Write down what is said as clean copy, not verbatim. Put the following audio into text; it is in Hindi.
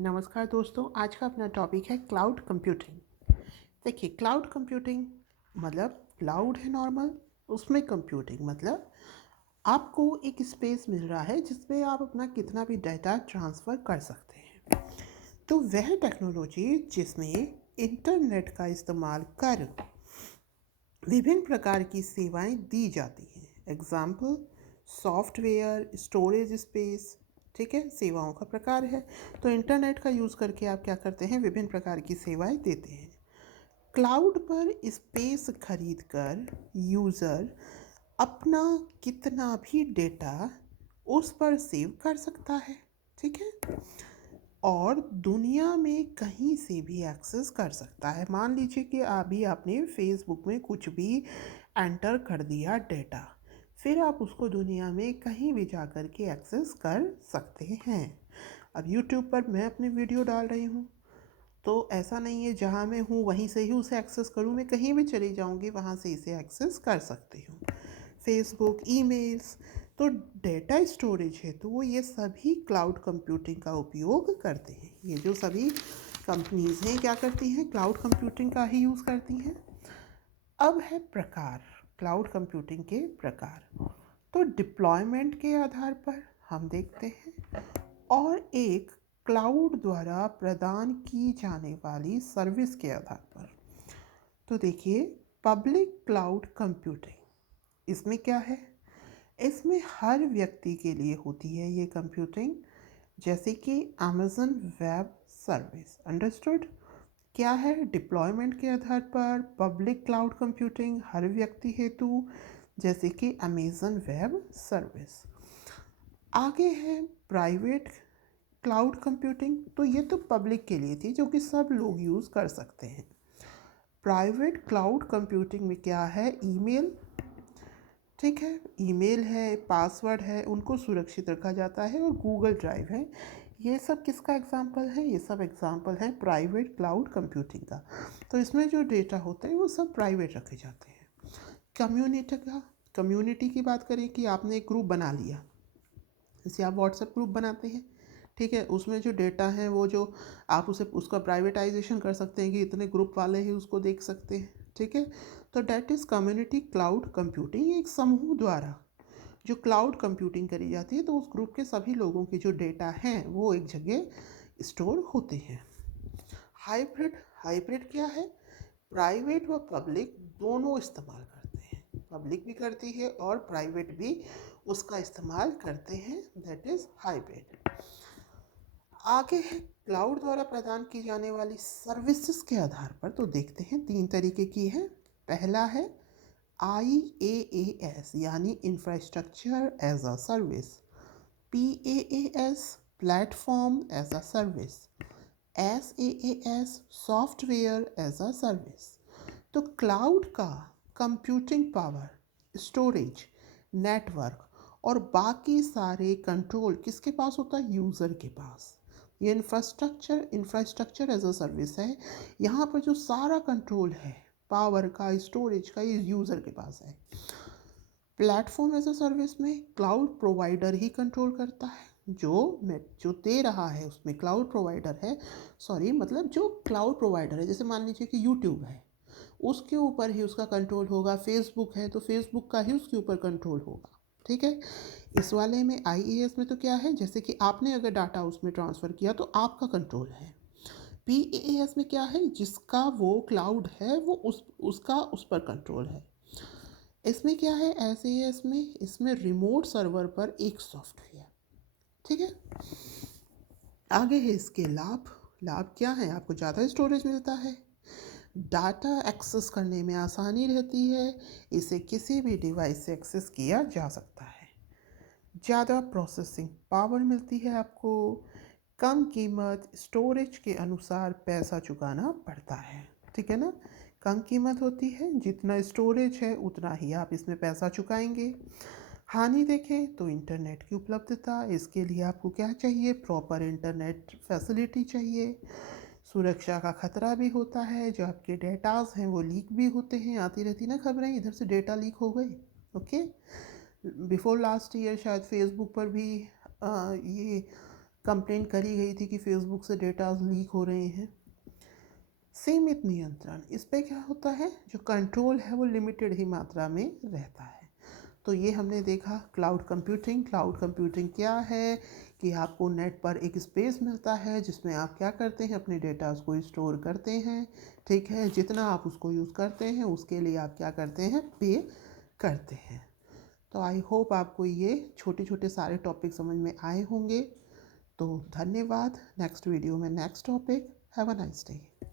नमस्कार दोस्तों, आज का अपना टॉपिक है क्लाउड कंप्यूटिंग। देखिए, क्लाउड कंप्यूटिंग मतलब क्लाउड है नॉर्मल, उसमें कंप्यूटिंग मतलब आपको एक स्पेस मिल रहा है जिसमें आप अपना कितना भी डाटा ट्रांसफ़र कर सकते हैं। तो वह टेक्नोलॉजी जिसमें इंटरनेट का इस्तेमाल कर विभिन्न प्रकार की सेवाएं दी जाती हैं। Example, software, storage space. ठीक है, सेवाओं का प्रकार है। तो इंटरनेट का यूज़ करके आप क्या करते हैं, विभिन्न प्रकार की सेवाएं देते हैं। क्लाउड पर स्पेस खरीद कर यूज़र अपना कितना भी डेटा उस पर सेव कर सकता है। ठीक है, और दुनिया में कहीं से भी एक्सेस कर सकता है। मान लीजिए कि अभी आपने फेसबुक में कुछ भी एंटर कर दिया डेटा, फिर आप उसको दुनिया में कहीं भी जा कर के एक्सेस कर सकते हैं। अब यूट्यूब पर मैं अपनी वीडियो डाल रही हूँ, तो ऐसा नहीं है जहाँ मैं हूँ वहीं से ही उसे एक्सेस करूँ, मैं कहीं भी चली जाऊँगी वहाँ से इसे एक्सेस कर सकती हूँ। Facebook, emails. तो डेटा स्टोरेज है तो वो ये सभी क्लाउड कंप्यूटिंग का उपयोग करते हैं। ये जो सभी कंपनीज़ हैं क्या करती हैं, क्लाउड कंप्यूटिंग का ही यूज़ करती हैं। अब है प्रकार, क्लाउड कंप्यूटिंग के प्रकार। तो डिप्लॉयमेंट के आधार पर हम देखते हैं, और एक क्लाउड द्वारा प्रदान की जाने वाली सर्विस के आधार पर। तो देखिए, पब्लिक क्लाउड कंप्यूटिंग, इसमें क्या है, इसमें हर व्यक्ति के लिए होती है ये कंप्यूटिंग। जैसे कि अमेज़न वेब सर्विस, अंडरस्टूड। क्या है, डिप्लॉयमेंट के आधार पर पब्लिक क्लाउड कंप्यूटिंग हर व्यक्ति हेतु, जैसे कि अमेज़न वेब सर्विस। आगे है प्राइवेट क्लाउड कंप्यूटिंग। तो ये तो पब्लिक के लिए थी, जो कि सब लोग यूज़ कर सकते हैं। प्राइवेट क्लाउड कंप्यूटिंग में क्या है, ईमेल। ठीक है, ईमेल है, पासवर्ड है, उनको सुरक्षित रखा जाता है, और गूगल ड्राइव है। ये सब किसका एग्जाम्पल है, ये सब एग्जाम्पल है प्राइवेट क्लाउड कंप्यूटिंग का। तो इसमें जो डेटा होते हैं वो सब प्राइवेट रखे जाते हैं। कम्युनिटी की बात करें कि आपने एक ग्रुप बना लिया, जैसे आप व्हाट्सएप ग्रुप बनाते हैं। ठीक है, उसमें जो डेटा है वो जो आप उसे उसका प्राइवेटाइजेशन कर सकते हैं कि इतने ग्रुप वाले ही उसको देख सकते हैं। ठीक है, तो that is community cloud computing. एक समूह द्वारा जो क्लाउड कंप्यूटिंग करी जाती है, तो उस ग्रुप के सभी लोगों के जो डेटा हैं वो एक जगह स्टोर होते हैं। हाइब्रिड, हाइब्रिड क्या है, प्राइवेट व पब्लिक दोनों इस्तेमाल करते हैं। पब्लिक भी करती है और प्राइवेट भी उसका इस्तेमाल करते हैं, दैट इज़ हाइब्रिड। आगे है क्लाउड द्वारा प्रदान की जाने वाली सर्विसेज के आधार पर। तो देखते हैं, तीन तरीके की है। पहला है IaaS यानी infrastructure as a service, PaaS platform as a service, SaaS software as a service. तो क्लाउड का कंप्यूटिंग पावर, स्टोरेज, नेटवर्क और बाकी सारे कंट्रोल किसके पास होता है, यूज़र के पास। ये इंफ्रास्ट्रक्चर एज अ सर्विस है। यहाँ पर जो सारा कंट्रोल है पावर का, स्टोरेज का, ये यूज़र के पास है। प्लेटफॉर्म एज अ सर्विस में क्लाउड प्रोवाइडर ही कंट्रोल करता है। जो दे रहा है उसमें क्लाउड प्रोवाइडर है, सॉरी मतलब जो क्लाउड प्रोवाइडर है, जैसे मान लीजिए कि यूट्यूब है, उसके ऊपर ही उसका कंट्रोल होगा। फेसबुक है तो फेसबुक का ही उसके ऊपर कंट्रोल होगा। ठीक है, इस वाले में IaaS में तो क्या है, जैसे कि आपने अगर डाटा उसमें ट्रांसफ़र किया तो आपका कंट्रोल है। PaaS में क्या है, जिसका वो क्लाउड है वो उसका उस पर कंट्रोल है। इसमें क्या है, SaaS में, इसमें रिमोट सर्वर पर एक सॉफ्टवेयर। ठीक है, आगे है इसके लाभ। लाभ क्या है, आपको ज़्यादा स्टोरेज मिलता है, डाटा एक्सेस करने में आसानी रहती है, इसे किसी भी डिवाइस से एक्सेस किया जा सकता है, ज़्यादा प्रोसेसिंग पावर मिलती है आपको, कम कीमत, स्टोरेज के अनुसार पैसा चुकाना पड़ता है। ठीक है ना, कम कीमत होती है, जितना स्टोरेज है उतना ही आप इसमें पैसा चुकाएंगे। हानि देखें तो इंटरनेट की उपलब्धता, इसके लिए आपको क्या चाहिए, प्रॉपर इंटरनेट फैसिलिटी चाहिए। सुरक्षा का खतरा भी होता है, जो आपके डेटाज हैं वो लीक भी होते हैं, आती रहती ना खबरें, इधर से डेटा लीक हो गई। ओके, बिफोर लास्ट ईयर शायद फेसबुक पर भी ये कंप्लेंट करी गई थी कि फेसबुक से डेटा लीक हो रहे हैं। सीमित नियंत्रण, इस पे क्या होता है, जो कंट्रोल है वो लिमिटेड ही मात्रा में रहता है। तो ये हमने देखा क्लाउड कंप्यूटिंग। क्लाउड कंप्यूटिंग क्या है कि आपको नेट पर एक स्पेस मिलता है जिसमें आप क्या करते हैं, अपने डेटा को स्टोर करते हैं। ठीक है, जितना आप उसको यूज़ करते हैं उसके लिए आप क्या करते हैं, पे करते हैं। तो आई होप आपको ये छोटे छोटे सारे टॉपिक समझ में आए होंगे। तो धन्यवाद। नेक्स्ट वीडियो में next topic. Have a nice day.